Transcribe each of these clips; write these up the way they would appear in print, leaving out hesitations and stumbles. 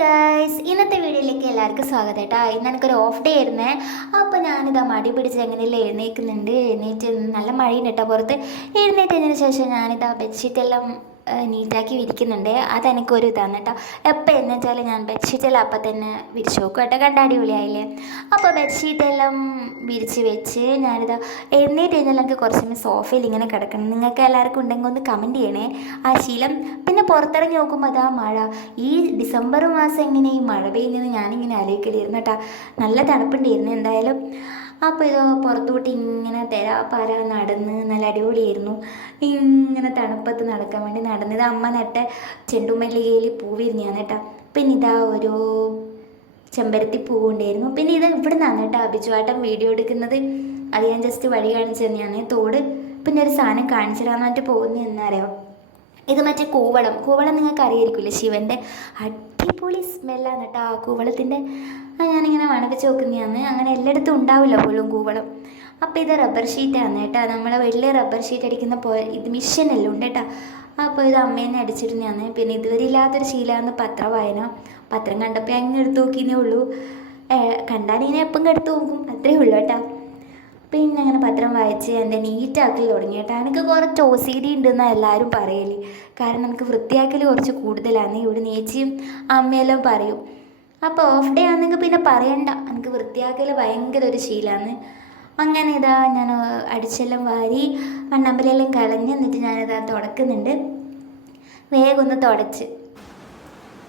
Guys, ഇന്നത്തെ വീഡിയോയിലേക്ക് എല്ലാവർക്കും സ്വാഗതം കേട്ടോ. ഇന്ന് എനിക്കൊരു ഓഫ് ഡേ ആയിരുന്നേ. അപ്പോൾ ഞാനിതാ മടി പിടിച്ച് എങ്ങനെയല്ലേ എഴുന്നേൽക്കുന്നുണ്ട്. എഴുന്നേറ്റ് നല്ല മഴയുണ്ട് കേട്ടോ പുറത്ത്. എഴുന്നേറ്റതിന് ശേഷം ഞാനിതാ ബെഡ്ഷീറ്റെല്ലാം നീറ്റാക്കി വിരിക്കുന്നുണ്ട്. അതെനിക്കൊരു ഇതാണ് കേട്ടോ. എപ്പോൾ എന്ന് വെച്ചാൽ ഞാൻ ബെഡ്ഷീറ്റെല്ലാം അപ്പം തന്നെ വിരിച്ച് നോക്കും കേട്ടോ. കണ്ട അടിപൊളിയായില്ലേ. അപ്പോൾ ബെഡ്ഷീറ്റെല്ലാം വിരിച്ച് വെച്ച് ഞാനിതാ എഴുന്നേറ്റ് കഴിഞ്ഞാൽ എനിക്ക് കുറച്ചും സോഫയിൽ ഇങ്ങനെ കിടക്കണം. നിങ്ങൾക്ക് എല്ലാവർക്കും ഉണ്ടെങ്കിൽ ഒന്ന് കമൻറ്റ് ചെയ്യണേ ആ ശീലം. പിന്നെ പുറത്തിറങ്ങി നോക്കുമ്പോൾ അതാ മഴ. ഈ ഡിസംബർ മാസം എങ്ങനെ ഈ മഴ പെയ്യുന്നത് ഞാനിങ്ങനെ ആലോചിക്കലായിരുന്നു കേട്ടോ. നല്ല തണുപ്പുണ്ടായിരുന്നു എന്തായാലും. അപ്പോൾ ഇത് പുറത്തോട്ട് ഇങ്ങനെ തെരാപ്പാര നടന്ന് നല്ല അടിപൊളിയായിരുന്നു. ഇങ്ങനെ തണുപ്പത്ത് നടക്കാൻ വേണ്ടി നടന്നത്. അമ്മ നട്ട ചെണ്ടുമല്ലികയിൽ പൂവിരിഞ്ഞാണ് കേട്ടോ. പിന്നെ ഇതാ ഒരു ചെമ്പരത്തി പൂവുണ്ടായിരുന്നു. പിന്നെ ഇത് ഇവിടെ നിന്നാണ് കേട്ടോ അഭിജുവാട്ടം വീഡിയോ എടുക്കുന്നത്. അത് ഞാൻ ജസ്റ്റ് വഴി കാണിച്ചു തന്നെയാണ് തോട്. പിന്നെ ഒരു സാധനം കാണിച്ചു തരാൻ വേണ്ടി പോകുന്നത് എന്നറിയോ, ഇത് മറ്റേ കൂവളം നിങ്ങൾക്ക് അറിയായിരിക്കില്ലേ, ശിവൻ്റെ അടിപൊളി സ്മെല്ലാണ് കേട്ടോ ആ കൂവളത്തിൻ്റെ. ഞാനിങ്ങനെ മണപ്പിച്ച് നോക്കുന്നതാണ്. അങ്ങനെ എല്ലായിടത്തും ഉണ്ടാവില്ല പോലും കൂവളം. അപ്പോൾ ഇത് റബ്ബർ ഷീറ്റാണ് കേട്ടോ. നമ്മളെ വലിയ റബ്ബർ ഷീറ്റ് അടിക്കുന്ന ഇത് മിഷനെല്ലാം ഉണ്ട് കേട്ടോ. അപ്പോൾ ഇത് അമ്മേനെ അടിച്ചിരുന്നതാണ്. പിന്നെ ഇതുവരെ ഇല്ലാത്തൊരു ശീലമാണ് പത്രം കണ്ടപ്പോൾ അങ്ങ് എടുത്ത് നോക്കിയേ ഉള്ളൂ. കണ്ടാലിങ്ങനെ എപ്പം എടുത്ത് നോക്കും, അത്രയേ ഉള്ളൂ കേട്ടോ. പിന്നെ അങ്ങനെ പത്രം വായിച്ച് എൻ്റെ നീറ്റാക്കൽ തുടങ്ങി കേട്ടോ. എനിക്ക് കുറച്ച് OCD ഉണ്ടെന്നാണ് എല്ലാവരും പറയല്. കാരണം എനിക്ക് വൃത്തിയാക്കൽ കുറച്ച് കൂടുതലാണ്. ഇവിടെ നേച്ചിയും അമ്മയെല്ലാം പറയും. അപ്പോൾ ഓഫ് ഡേ ആണെങ്കിൽ പിന്നെ പറയണ്ട, എനിക്ക് വൃത്തിയാക്കൽ ഭയങ്കര ഒരു ശീലമാണ്. അങ്ങനെ ഇതാ ഞാൻ അടിച്ചെല്ലാം വാരി മണ്ണമ്പലെല്ലാം കളഞ്ഞ് എന്നിട്ട് ഞാനിതാ തുടക്കുന്നുണ്ട്. വേഗം ഒന്ന് തുടച്ച്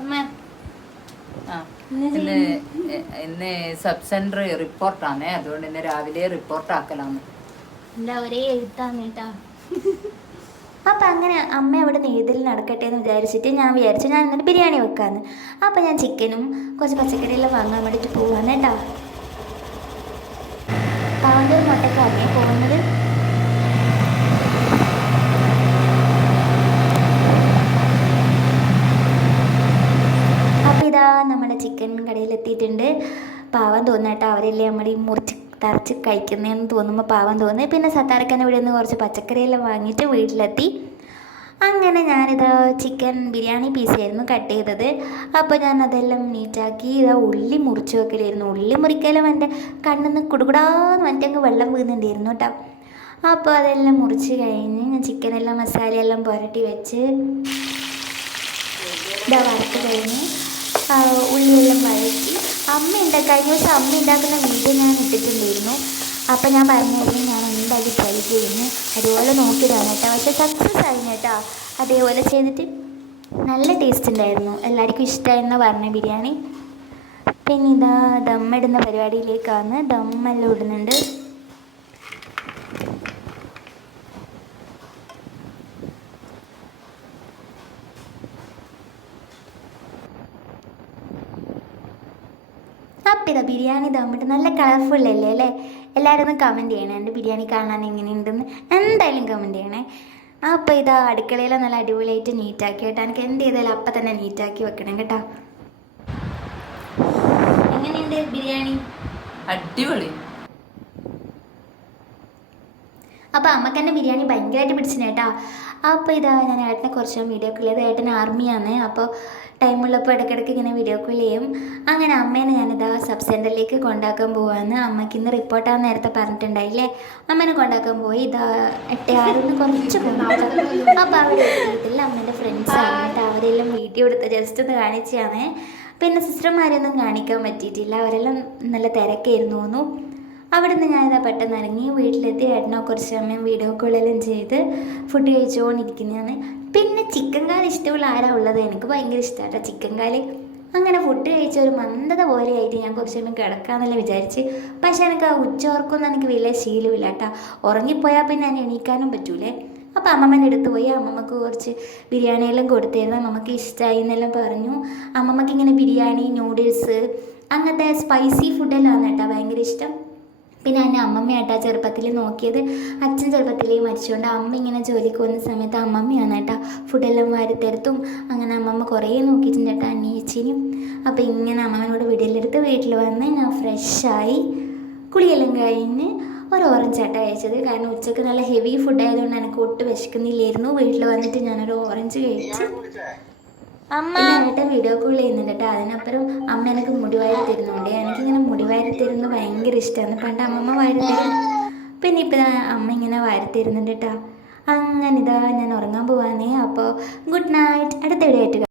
അമ്മ. ഇന്ന് സബ് സെന്റർ റിപ്പോർട്ടാണ്, അതുകൊണ്ട് ഇന്ന് രാവിലെ റിപ്പോർട്ട് ആക്കലാണ്. എന്താ ഒരേ എഴുത്താണ് കേട്ടാ. അപ്പം അങ്ങനെ അമ്മ അവിടെ നെയ്തിൽ നടക്കട്ടെ എന്ന് വിചാരിച്ചിട്ട് ഞാൻ എന്നിട്ട് ബിരിയാണി വെക്കാമെന്ന്. അപ്പം ഞാൻ ചിക്കനും കുറച്ച് പച്ചക്കറിയെല്ലാം വാങ്ങാൻ വേണ്ടിയിട്ട് പോവാണ് കേട്ടോ. പാവന്തൂർ മുട്ടക്കാരനെ പോകുന്നത്. അപ്പോൾ ഇതാ നമ്മുടെ ചിക്കൻ കടയിലെത്തിയിട്ടുണ്ട്. പാവം തോന്നേട്ടോ, അവരെല്ലാം നമ്മൾ ഈ മുറിച്ച് തറച്ച് കഴിക്കുന്നതെന്ന് തോന്നുമ്പോൾ പാവം തോന്നി. പിന്നെ സത്താർക്കൻ്റെ ഇവിടെ നിന്ന് കുറച്ച് പച്ചക്കറിയെല്ലാം വാങ്ങിയിട്ട് വീട്ടിലെത്തി. അങ്ങനെ ഞാനിതാ ചിക്കൻ ബിരിയാണി പീസായിരുന്നു കട്ട് ചെയ്തത്. അപ്പോൾ ഞാൻ അതെല്ലാം നീറ്റാക്കി ഇതാ ഉള്ളി മുറിച്ച് വെക്കലായിരുന്നു. ഉള്ളി മുറിക്കലും എൻ്റെ കണ്ണിൽ നിന്ന് കുടുകുടാന്ന് മറ്റേ അങ്ങ് വെള്ളം വീഴുന്നുണ്ടായിരുന്നു കേട്ടോ. അപ്പോൾ അതെല്ലാം മുറിച്ച് കഴിഞ്ഞ് ഞാൻ ചിക്കനെല്ലാം മസാലയെല്ലാം പുരട്ടി വെച്ച് ഇതാ വറുത്ത് കഴിഞ്ഞ് ഉള്ളിയെല്ലാം വഴറ്റി കഴിഞ്ഞ ദിവസം അമ്മ ഉണ്ടാക്കുന്ന വീഡിയോ ഞാൻ ഇട്ടിട്ടുണ്ടായിരുന്നു. അപ്പോൾ ഞാൻ പറഞ്ഞായിരുന്നു ഞാൻ എന്തായാലും ട്രൈ ചെയ്യുന്നു, അതുപോലെ നോക്കിയതാണ് കേട്ടോ. പക്ഷേ സക്സസ് ആയിരുന്നു കേട്ടോ. അതേപോലെ ചെയ്തിട്ട് നല്ല ടേസ്റ്റ് ഉണ്ടായിരുന്നു, എല്ലാവർക്കും ഇഷ്ടമായിരുന്നു പറഞ്ഞ ബിരിയാണി. പിന്നെ ഇതാ ദമ്മിടുന്ന പരിപാടിയിലേക്കാണ്. ദമ്മെല്ലാം ഇടുന്നുണ്ട്. അപ്പം ഇതാ ബിരിയാണി ദമ്മിട്ട് നല്ല കളർഫുള്ളല്ലേ അല്ലേ. എല്ലാവരും ഒന്ന് കമൻറ്റ് ചെയ്യണേ എൻ്റെ ബിരിയാണി കാണാൻ എങ്ങനെയുണ്ടെന്ന്, എന്തായാലും കമൻറ്റ് ചെയ്യണേ. അപ്പോൾ ഇതാ അടുക്കളയിൽ നല്ല അടിപൊളിയായിട്ട് നീറ്റാക്കി കേട്ടോ. എനിക്ക് എന്ത് ചെയ്താലും അപ്പം തന്നെ നീറ്റാക്കി വെക്കണം കേട്ടോ. എങ്ങനെയുണ്ട് ബിരിയാണി? അടിപൊളി. അപ്പോൾ അമ്മക്ക് എൻ്റെ ബിരിയാണി ഭയങ്കരമായിട്ട് പിടിച്ചിന് കേട്ടോ. അപ്പോൾ ഇതാ ഞാൻ ഏട്ടനെ കുറച്ച് വീഡിയോ കോൾ ചെയ്ത്, ഏട്ടൻ ആർമിയാണ്. അപ്പോൾ ടൈമുള്ളപ്പോൾ ഇടയ്ക്കിടയ്ക്ക് ഇങ്ങനെ വീഡിയോ കോൾ ചെയ്യും. അങ്ങനെ അമ്മേനെ ഞാനിതാ സബ് സെൻ്ററിലേക്ക് കൊണ്ടാക്കാൻ പോവാന്ന്. അമ്മയ്ക്ക് ഇന്ന് റിപ്പോർട്ടാന്ന് നേരത്തെ പറഞ്ഞിട്ടുണ്ടായില്ലേ. അമ്മേനെ കൊണ്ടാക്കാൻ പോയി. ഇതാ 8:06 കുറച്ച് കൊണ്ടാക്കാം. അപ്പോൾ അവിടെ എത്തിയിട്ടില്ല. അമ്മേൻ്റെ ഫ്രണ്ട്സാണ് കേട്ടോ. അവരെല്ലാം വീഡിയോ എടുത്ത് ജസ്റ്റ് ഒന്ന് കാണിച്ചാണ്. പിന്നെ സിസ്റ്റർമാരെയൊന്നും കാണിക്കാൻ പറ്റിയിട്ടില്ല, അവരെല്ലാം നല്ല തിരക്കായിരുന്നു തോന്നുന്നു. അവിടെ നിന്ന് ഞാനിതാ പെട്ടെന്ന് ഇറങ്ങി വീട്ടിലെത്തി. ഏട്ടനോ കുറച്ച് സമയം വീഡിയോ കോളെല്ലാം ചെയ്ത് ഫുഡ് കഴിച്ചുകൊണ്ടിരിക്കുന്നതാണ്. പിന്നെ ചിക്കൻ കാല് ഇഷ്ടമുള്ള ആരാ ഉള്ളത്? എനിക്ക് ഭയങ്കര ഇഷ്ടമാട്ടോ ചിക്കൻ കാല്. അങ്ങനെ ഫുഡ് കഴിച്ച ഒരു മന്ദത പോലെയായിട്ട് ഞാൻ കുറച്ച് സമയം കിടക്കാമെന്നല്ല വിചാരിച്ച്. പക്ഷേ എനിക്ക് ആ ഉച്ചയോർക്കൊന്നും എനിക്ക് വലിയ ശീലമില്ല കേട്ടോ. ഉറങ്ങിപ്പോയാൽ പിന്നെ എന്നെ എണീക്കാനും പറ്റൂലേ. അപ്പോൾ അമ്മമ്മേൻ്റെ അടുത്ത് പോയി അമ്മമ്മക്ക് കുറച്ച് ബിരിയാണിയെല്ലാം കൊടുത്തിരുന്നു. അമ്മമ്മക്ക് ഇഷ്ടമായി എന്നെല്ലാം പറഞ്ഞു. അമ്മമ്മക്ക് ഇങ്ങനെ ബിരിയാണി, നൂഡിൽസ് അങ്ങനത്തെ സ്പൈസി ഫുഡെല്ലാം ആണ് കേട്ടോ ഭയങ്കര ഇഷ്ടം. പിന്നെ എന്നെ അമ്മമ്മയായിട്ടാ ചെറുപ്പത്തിൽ നോക്കിയത്. അച്ഛൻ ചെറുപ്പത്തിലേ മരിച്ചുകൊണ്ട് അമ്മ ഇങ്ങനെ ജോലിക്ക് പോകുന്ന സമയത്ത് അമ്മമ്മയാണ് കേട്ടോ ഫുഡെല്ലാം വാരിത്തരത്തും. അങ്ങനെ അമ്മമ്മ കുറേ നോക്കിയിട്ടുണ്ട് കേട്ടോ അന്വേഷിച്ചിനും. അപ്പോൾ ഇങ്ങനെ അമ്മമ്മനോട് വീട്ടിലെടുത്ത് വീട്ടിൽ വന്ന് ഞാൻ ഫ്രഷായി കുളിയെല്ലാം കഴിഞ്ഞ് ഒരു ഓറഞ്ച് ആട്ട കഴിച്ചത്. കാരണം ഉച്ചക്ക് നല്ല ഹെവി ഫുഡ് ആയതുകൊണ്ട് എനിക്ക് ഒട്ടും വിശക്കുന്നില്ലായിരുന്നു. വീട്ടിൽ വന്നിട്ട് ഞാനൊരു ഓറഞ്ച് കഴിച്ച് പിന്നെ ഏട്ടൻ വീഡിയോ കോൾ ചെയ്യുന്നുണ്ട് കേട്ടോ. അതിനപ്പുറം അമ്മ എനിക്ക് മുടി വാരി തരുന്നുണ്ട്. എനിക്കിങ്ങനെ മുടി വാരി തരുന്നത് ഭയങ്കര ഇഷ്ടമാണ്. പണ്ട് അമ്മമ്മ വാരി തരും, പിന്നെ ഇപ്പം അമ്മ ഇങ്ങനെ വാരി തരുന്നുണ്ട് കേട്ടോ. അങ്ങനെ ഇതാ ഞാൻ ഉറങ്ങാൻ പോവാന്നേ. അപ്പോൾ ഗുഡ് നൈറ്റ്. അടുത്ത വീഡിയോ ആയിട്ട്